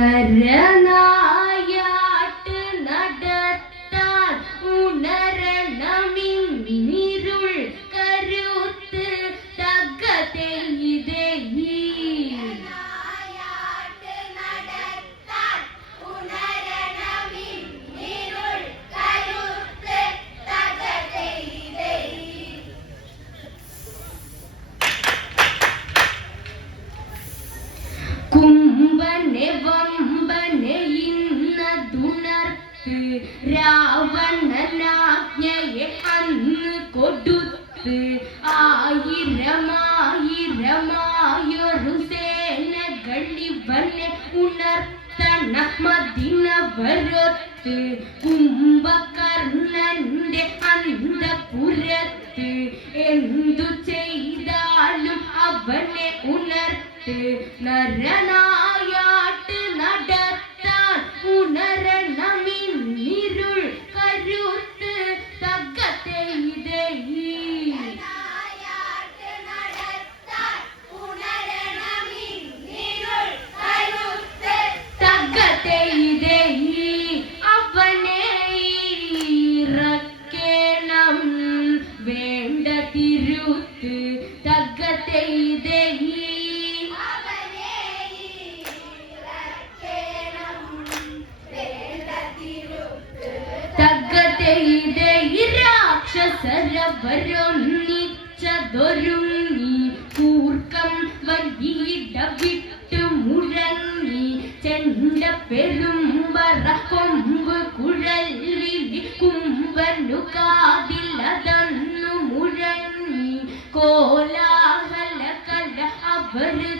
കര കൊടുത്ത് രാവണനാജ്ഞയെ അന്ന് കൊടുത്ത് ആയിരമായിരമായൊരു സേനകൾ ഇവനെ ഉണർത്തണ. മതിനവരൊത്ത് ഒരുങ്ങി കൂർക്കം വൈകിട വിട്ടു മുഴങ്ങി ചെണ്ട പെരുമ്പറ കൊമ്പ് കുഴൽവിധി കുമ്പനു കാതിലതന്നു മുഴങ്ങി കോലാഹല കല അവരുത്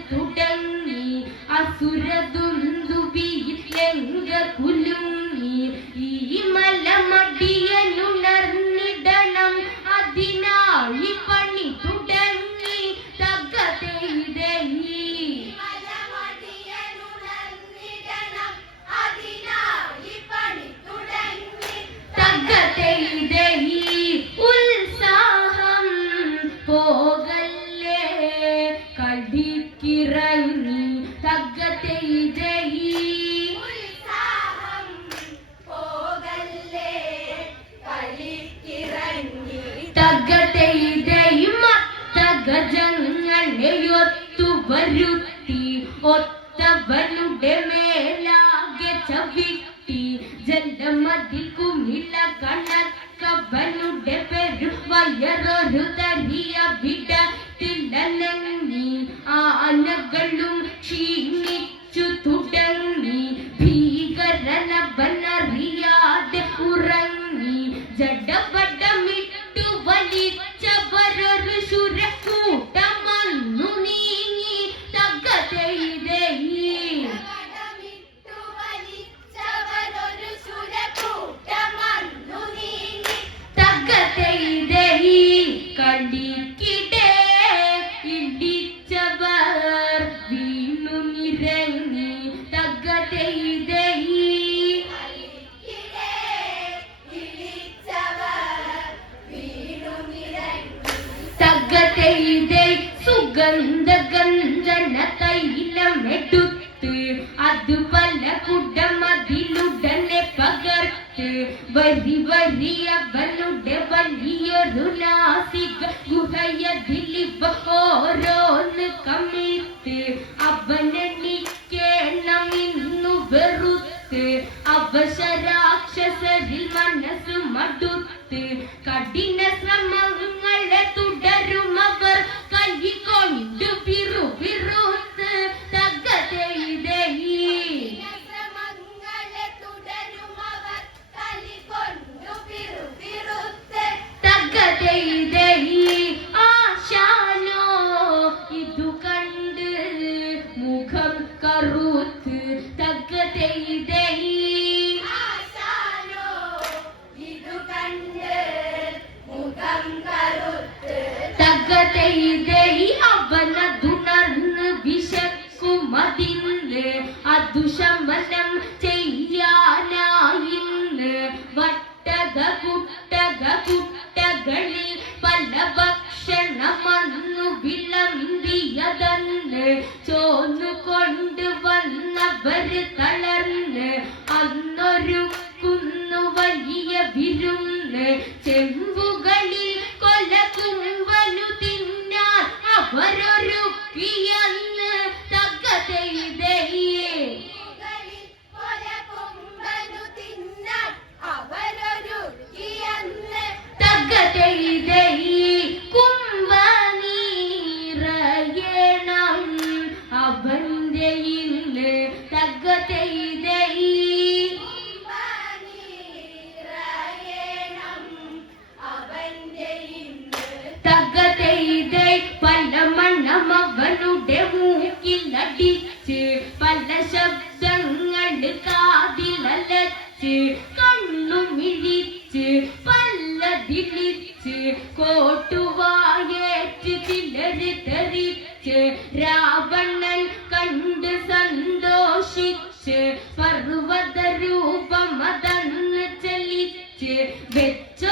വിട്ടി ജന്മതിൽ കുമിള കണക്കവനുടെ പെരുവയറൊരുത ಗಂಧ ಗಂಧ പല മണ്ണമവനുടെ മൂക്കിൽ അടിച്ച് പല ശബ്ദങ്ങൾ കാതിലലച്ച് കണ്ണും പല്ല പല്ലതിളിച്ച് കോട്ടുവായേറ്റ് തിലരി തെറിച്ച് രാവണൻ കണ്ട് സന്തോഷിച്ച് പർവത രൂപമതന്ന് ചലിച്ച് വെച്ച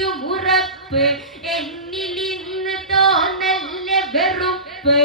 എനിക്കുമുറപ്പ് എന്നിലിന്ന് തോന്നല്ല വെറുപ്പ്.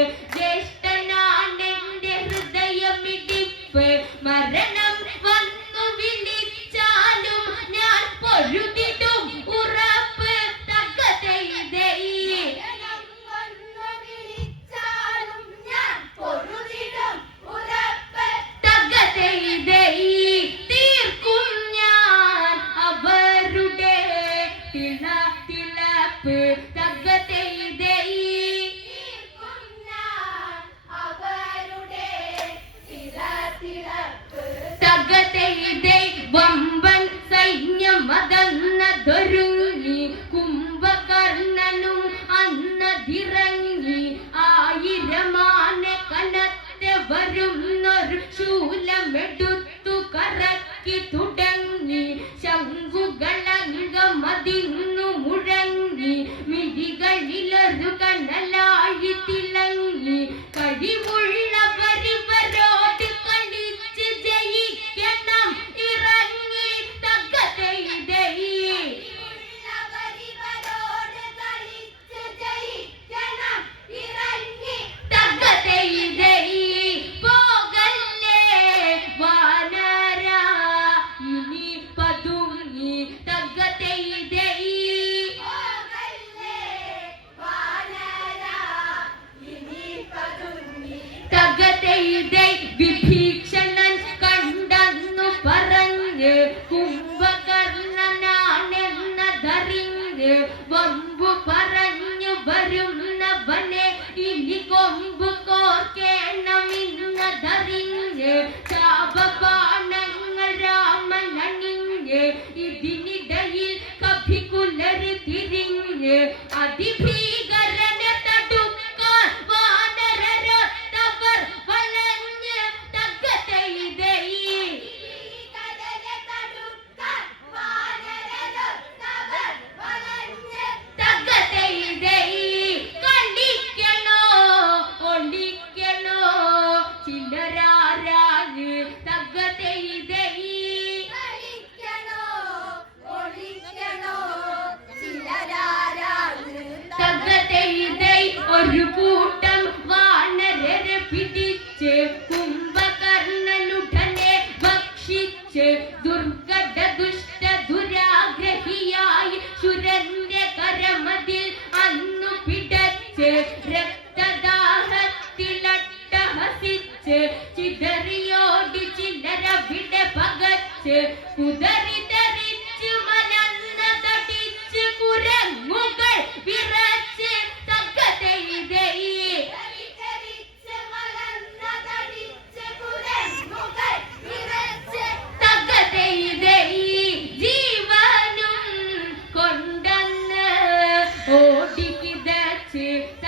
છે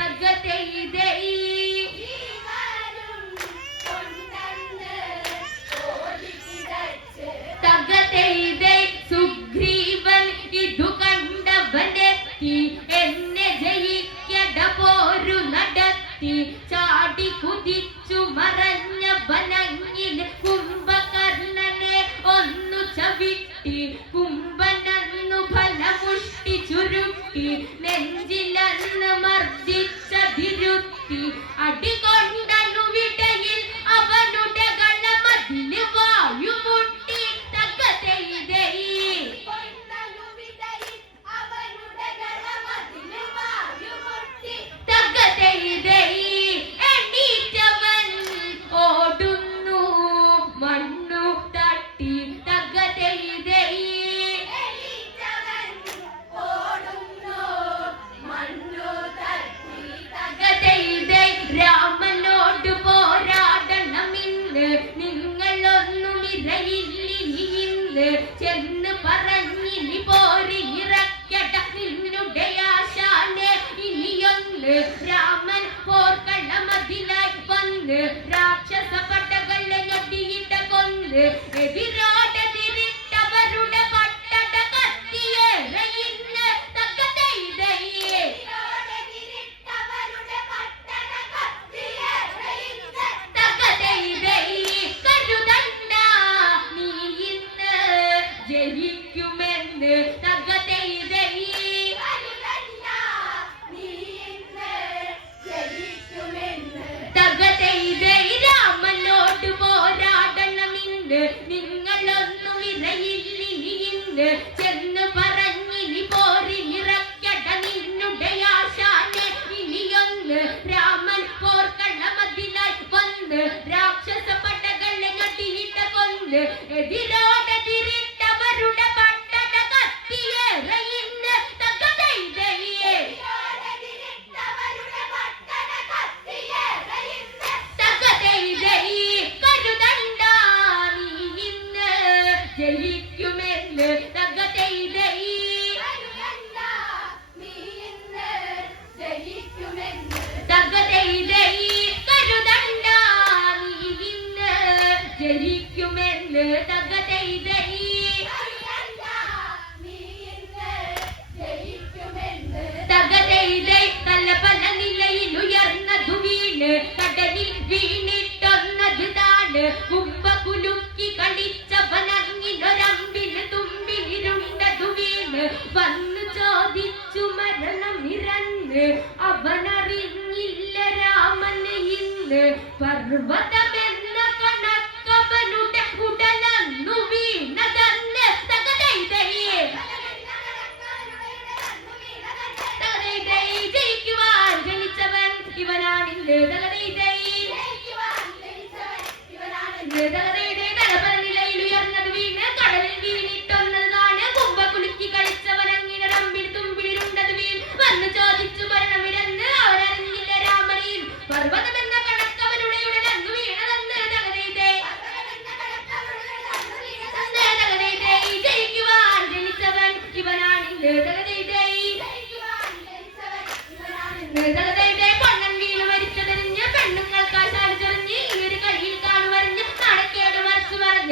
നിങ്ങളൊന്നും ഇരയില്ലിന്ന് ചെന്ന് പറഞ്ഞിനി പോരി ജയിക്കുമെന്ന് પર્વત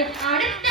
આડે